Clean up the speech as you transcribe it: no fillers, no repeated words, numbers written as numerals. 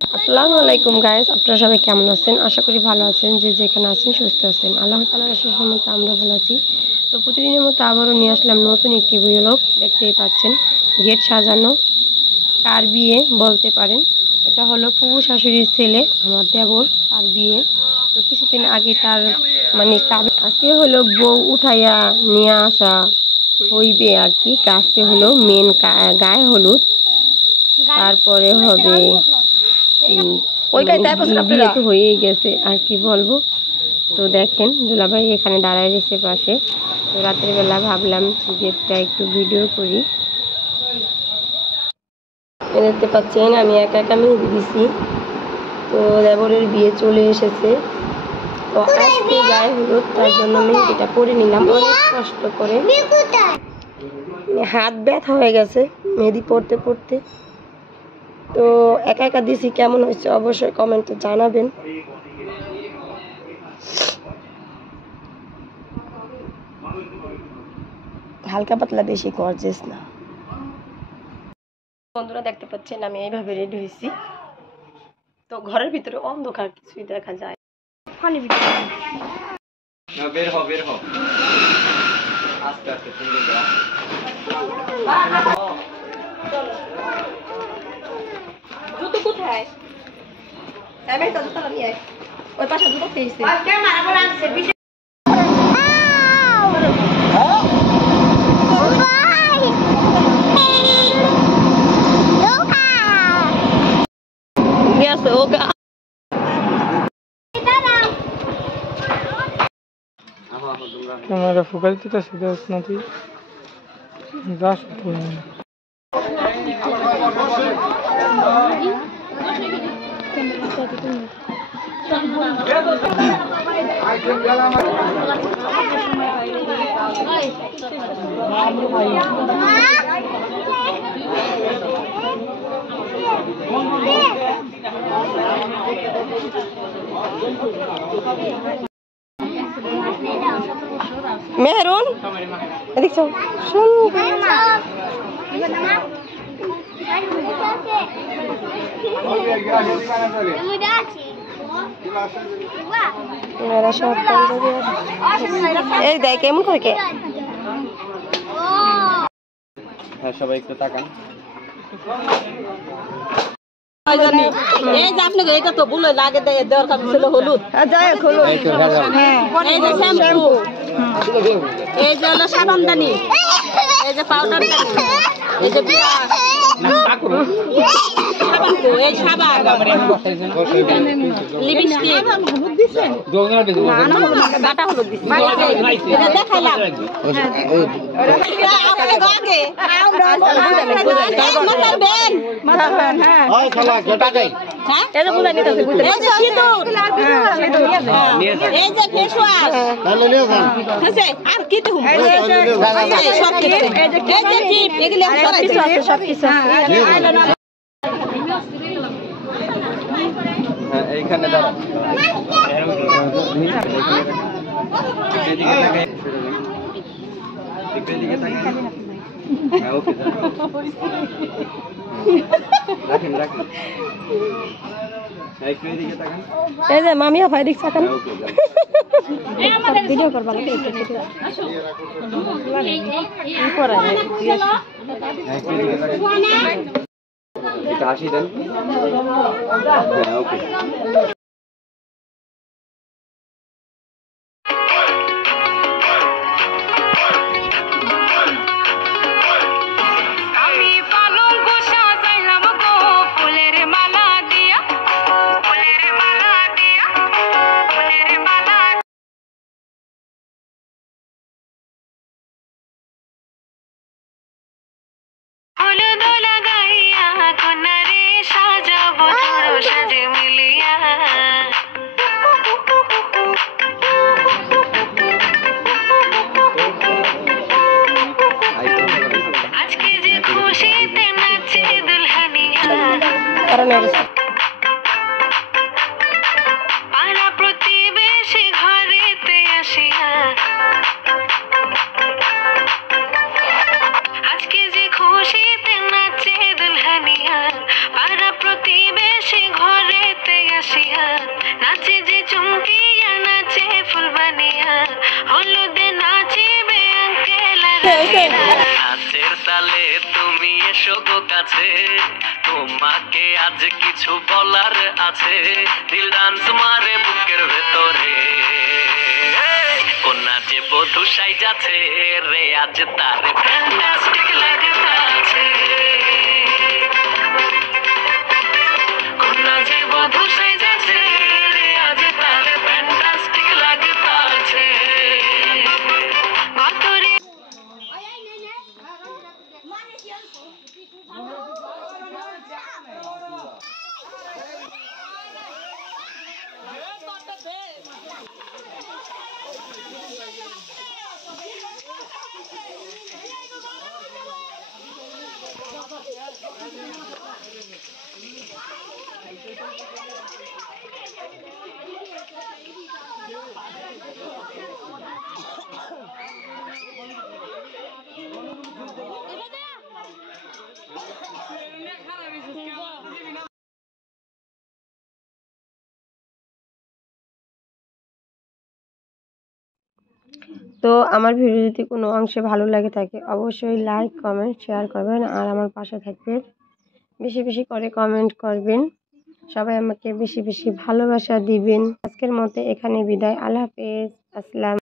আসসালামু আলাইকুম গাইস, আপনারা সবাই কেমন আছেন? আশা করি ভালো আছেন। যে যেখানে আছেন সুস্থ আছেন, আল্লাহ তাআলার আশীর্বাদ মতো আমরা ভালো আছি। তো প্রতিদিনের মতো আবারও নিয়ে আসলাম নতুন একটি ভিডিও। দেখতেই পাচ্ছেন গেট সাজানো, কার বিয়ে বলতে পারেন। এটা হলো ফুফু শাশুড়ির ছেলে, আমার দেবর, তার বিয়ে। তো কিছুদিন আগে তার আজকে হলো বউ উঠাইয়া নিয়ে আসা হইবে আর কি। আজকে হলো মেন গায়ে হলুদ, তারপরে হবে বিয়ে তো হয়েই গেছে, আর কি বলবো। তো দেখেন দুলাভাই এখানে দাঁড়ায় রয়েছে পাশে। তো রাতের বেলা ভাবলাম গেটটা একটু ভিডিও করি। দেখতে পাচ্ছেন আমি একা একা মেহেদি দিছি। তো দেবরের বিয়ে চলে এসেছে। তো আজকে গায়ে হলুদ, তার জন্য মেহেদিটা পরে নিলাম অনেক কষ্ট করে। হাত ব্যথা হয়ে গেছে মেহেদি পড়তে পড়তে। তো একা একা দিছি, কেমন হয়েছে অবশ্যই কমেন্টে জানাবেন। হালকা পাতলা, বেশি গর্জিয়াস না। বন্ধুরা দেখতে পাচ্ছেন আমি এইভাবে রেডি হয়েছি। তো ঘরের ভিতরে অন্ধকার, কিছুই দেখা যায় বের হ আস্তে আস্তে জুতো কোথায়? ওই পাশে জুতো খেয়েছে। Kamera focality ta सीधा उसना थी दास মেহরুন দেখছো এই দেখ কেমন করে কে। হ্যাঁ সবাই একটু তাকান। এই যে আপনাকে এটা তো ভুলে লাগে দেওয়ার কাজ ছিল হলুদ, এই যে শ্যাম্পু, এই যে হলো সাবানদানি, এই যে পাউডার দানি, এই যে সাবানকো, এই সাবান, লিপস্টিক, বাটা হলুদ দিচ্ছি, এটা দেখাইলাম। আর কি এইখানে দাঁড়া এই যে মামিয়া ভাই দেখছ কেন ভিডিও করবা লাগে হাসি দেন। ওকে আজকে যে খুশিতে নাচে দুলহানিয়া, পাড়া প্রতিবেশী ঘর হাতের তালে তুমি এসো গো কাছে, তোমাকে আজ কিছু বলার আছে, দিল ডান্স মারে বুকের ভেতরে, কোনা যে বধূ সাইজাছে রে আজ তারে ফ্যান্টাস্টিক লাগতাছে, কোনা যে বধূ সাইজাছে রে আজ তারে ফ্যান্টাস্টিক লাগতাছে। তো আমার ভিডিও যদি কোনো অংশে ভালো লাগে থাকে অবশ্যই লাইক কমেন্ট শেয়ার করবেন আর আমার পাশে থাকবেন, বেশি বেশি করে কমেন্ট করবেন, সবাই আমাকে বেশি বেশি ভালোবাসা দিবেন। আজকের মতো এখানে বিদায়, আল্লাহ হাফেজ, আসসালাম।